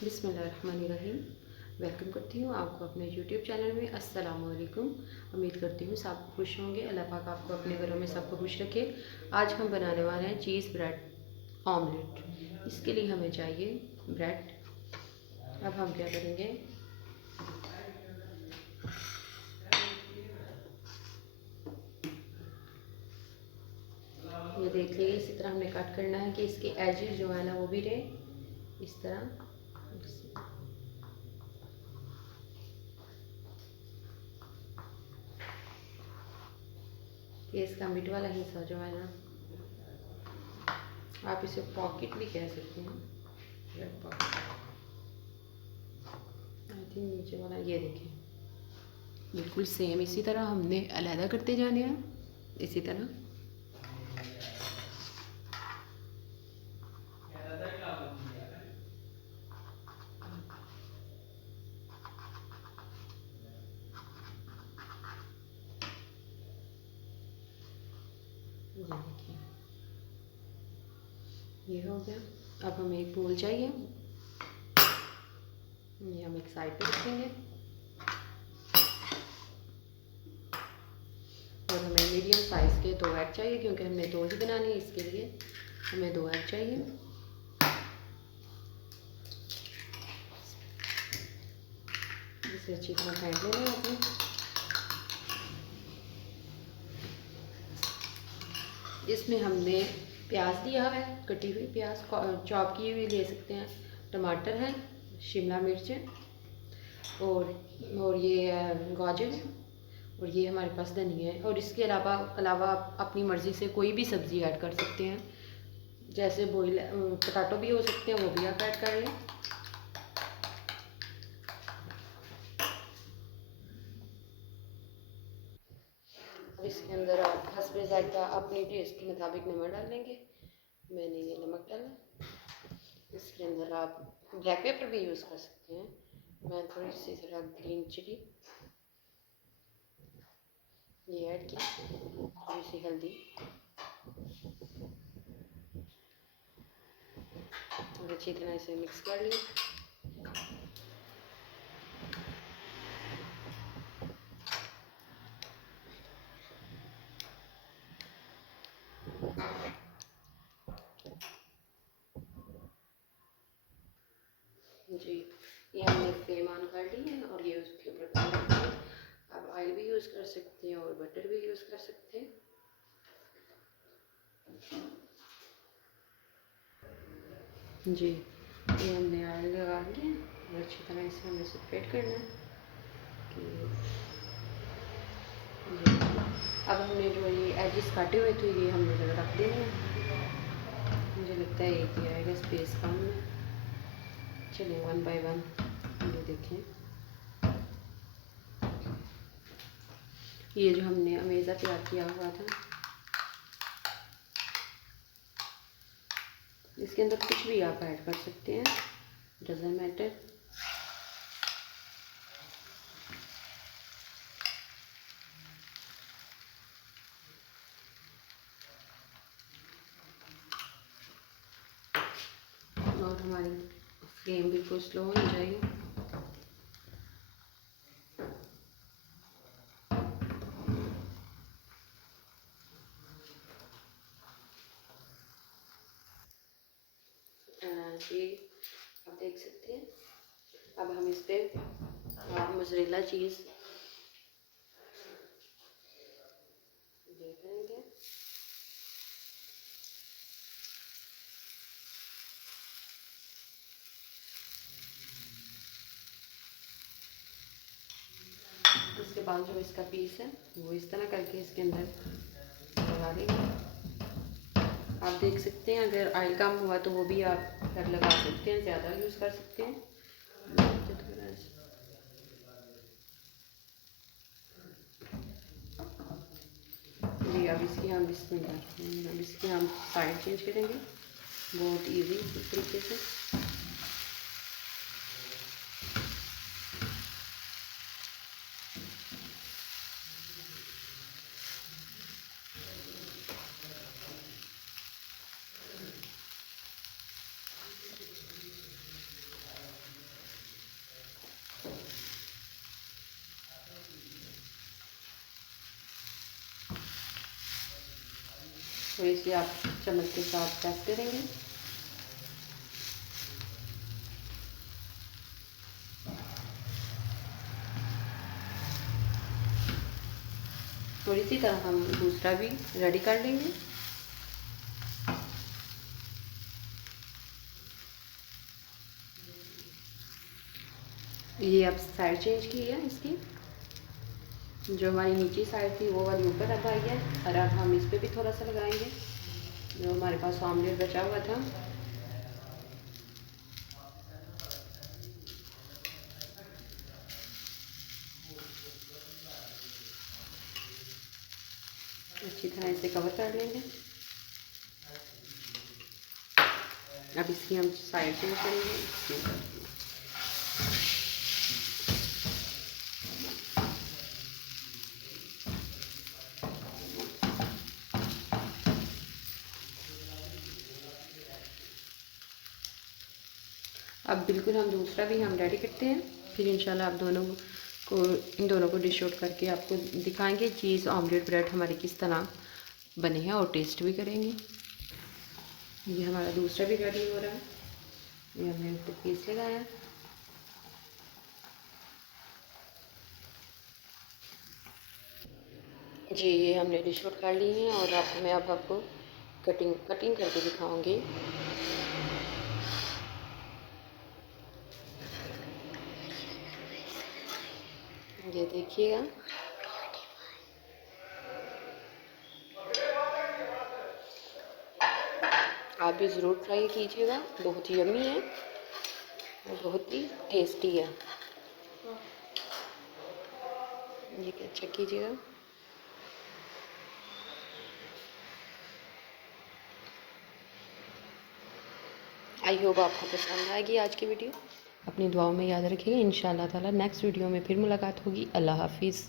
बिस्मिल्लाहिर्रहमानिर्रहीम। वेलकम करती हूँ आपको अपने यूट्यूब चैनल में। अस्सलाम वालेकुम। उम्मीद करती हूँ सब खुश होंगे। अल्लाह पाक आपको अपने घरों में सबको खुश रखे। आज हम बनाने वाले हैं चीज़ ब्रेड ऑमलेट। इसके लिए हमें चाहिए ब्रेड। अब हम क्या करेंगे, ये देख लीजिए, इसी तरह हमने कट करना है कि इसके एजेस जो है ना वो भी रहे इस तरह। ये इसका मिड वाला हिस्सा जो है ना, आप इसे पॉकेट भी कह सकते हैं, ब्रेड पॉकेट। आई थिंक नीचे वाला ये देखें, बिल्कुल सेम इसी तरह हमने अलहदा करते जाने हैं। इसी तरह ये देखिए, ये हो गया। अब हमें एक बोल चाहिए, ये हम एक साइड पे रखेंगे। और हमें मीडियम साइज़ के 2 एग चाहिए, क्योंकि हमने 2 ही बनानी है, इसके लिए हमें 2 एग चाहिए। इसे अच्छी तरह फेंट लेना है। इसमें हमने प्याज दिया है, कटी हुई प्याज चॉप की हुई ले सकते हैं, टमाटर है, शिमला मिर्च है, और ये गाजर है, और ये हमारे पास धनिया है। और इसके अलावा आप अपनी मर्ज़ी से कोई भी सब्ज़ी ऐड कर सकते हैं, जैसे बॉयल पोटैटो भी हो सकते हैं, वो भी आप ऐड कर लें। अब इसके अंदर आप हस्बे ज़ायक़ा अपनी टेस्ट के मुताबिक नमक डाल लेंगे। मैंने ये नमक डाला। इसके अंदर आप ब्लैक पेपर भी यूज़ कर सकते हैं, मैं थोड़ी सी ज़रा ग्रीन चिली ये ऐड की, थोड़ी सी हल्दी और अच्छी तरह इसे मिक्स कर लिया। जी, ये हमने फ्लेम ऑन कर ली है और ये उसके ऊपर पैन रख दिया। आप ऑयल भी यूज़ कर सकते हैं और बटर भी यूज़ कर सकते हैं। जी, ये हमने ऑयल लगा लिया और अच्छी तरह इसे हमें सेपरेट करना है कि जी। अब हमने जो ये एजेस काटे हुए थे ये हमने रख देने हैं। मुझे लगता है एक ही आएगा, स्पेस कम है। चलिए 1 बाय 1 ये देखें, ये जो हमने अमेज़ा तैयार किया हुआ था, इसके अंदर कुछ भी आप ऐड कर सकते हैं, डज़ंट मैटर। और हमारी फ्लेम बिल्कुल स्लो होनी चाहिए। ये आप देख सकते हैं। अब हम इस पर मोज़रेला चीज़ देख लेंगे। उसके बाद जो इसका पीस है वो इस तरह करके इसके अंदर लगा देंगे। आप देख सकते हैं, अगर ऑयल कम हुआ तो वो भी आप फिर लगा सकते हैं, ज़्यादा यूज़ कर सकते हैं। जी, अब इसकी हम साइड चेंज करेंगे बहुत इजी तरीके से। थोड़ी सी आप चम्मच के साथ प्रेस करेंगे। और इसी तरह हम दूसरा भी रेडी कर लेंगे। ये अब साइड चेंज की है इसकी, जो हमारी नीचे साइड थी वो वाली ऊपर अब आई है। और अब हम इस पे भी थोड़ा सा लगाएंगे जो हमारे पास ऑमलेट बचा हुआ था। अच्छी तरह इसे कवर कर लेंगे। अब इसकी हम साइड चेंज करेंगे। अब बिल्कुल हम दूसरा भी हम रेडी करते हैं, फिर इंशाल्लाह आप दोनों को इन दोनों को डिश आउट करके आपको दिखाएंगे चीज़ ऑमलेट ब्रेड हमारे किस तरह बने हैं और टेस्ट भी करेंगे। ये हमारा दूसरा भी रेडी हो रहा है। ये हमने ऊपर पीस लगाया। जी ये हमने डिश आउट कर ली है और आपको मैं अब आपको कटिंग करके दिखाऊंगी। ये देखिएगा, आप भी ज़रूर ट्राई कीजिएगा, बहुत ही यम्मी है और बहुत ही टेस्टी है। ये चेक कीजिएगा। आई होप आपको पसंद आएगी आज की वीडियो। अपनी दुआओं में याद रखिएगा। इंशाल्लाह ताला नेक्स्ट वीडियो में फिर मुलाकात होगी। अल्लाह हाफिज़।